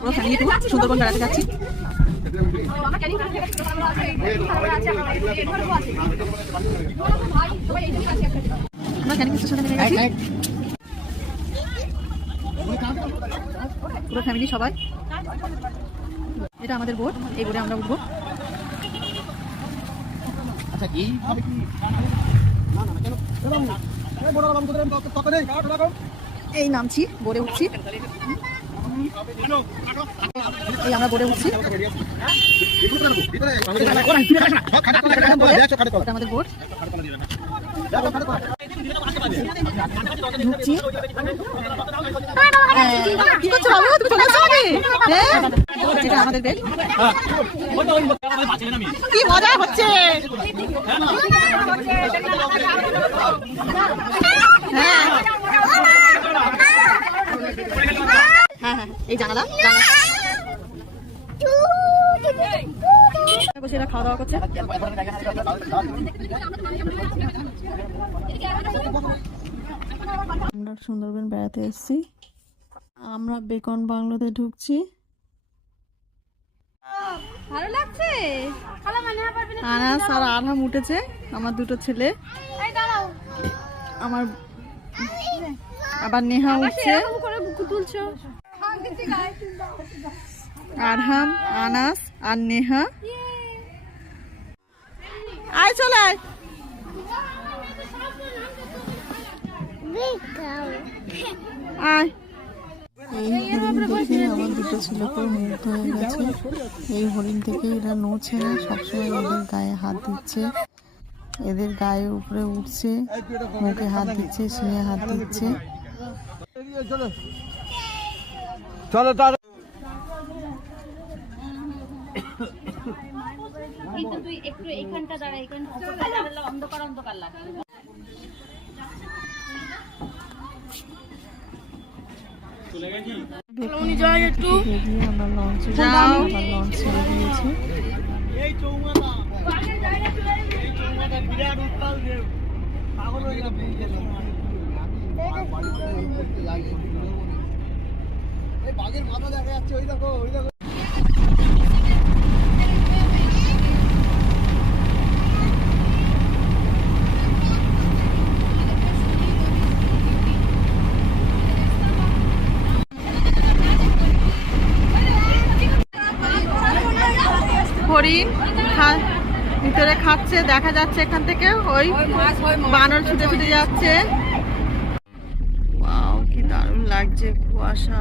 পুরো family tour Sundarban বেড়াতে যাচ্ছি। আমরা ক্যানিং স্টেশনে নেমে গেছি, পুরো ফ্যামিলি সবাই। এটা আমাদের বোট, এই বোটে আমরা উঠবো। এই নামছি, বোটে উঠছি, এই আমরা বোটে উঠছি। আমাদের বোট ঢুকছি। কি করছো বাবু, তুমি চলে আসছো নাকি? এটা আমাদের বেড, কি মজা হচ্ছে। হ্যাঁ হ্যাঁ হ্যাঁ, এই জানালা বসে এরা খাওয়া দাওয়া করছে। আমরা সুন্দরবন বেড়াতে এসেছি, আমরা বেকন বাংলোতে ঢুকছি। ভালো লাগছে। আনাস আর আরহাম উঠেছে, আমার দুটো ছেলে, আমার আবার নেহা উঠছে। আরহাম, আনাস আর নেহা। আয় চলে আয়। আয়। এই হরিণ দেখে আমার দুটো ছেলে পুরো মুগ্ধ হয়ে গেছে। এই হরিণ থেকে এরা নড়ছে না, সবসময় এদের গায়ে হাত দিচ্ছে, এদের গায়ে উপরে উঠছে, মুখে হাত দিচ্ছে, শিঙে হাত দিচ্ছে। কিন্তু তুই একটু এইখানটা দাঁড়া, এইখানটা অন্ধকার অন্ধকার লাগবে। আমরা লঞ্চে যাও, লঞ্চ ছেড়ে দিয়েছি। বাঘের মাথা দেখা যাচ্ছে, ওই দেখো ওই দেখো। হরিণ ভিতরে খাচ্ছে, দেখা যাচ্ছে এখান থেকে। ওই বানর ছুটে ছুটে যাচ্ছে। ওয়াও, কি দারুণ লাগছে, কুয়াশা।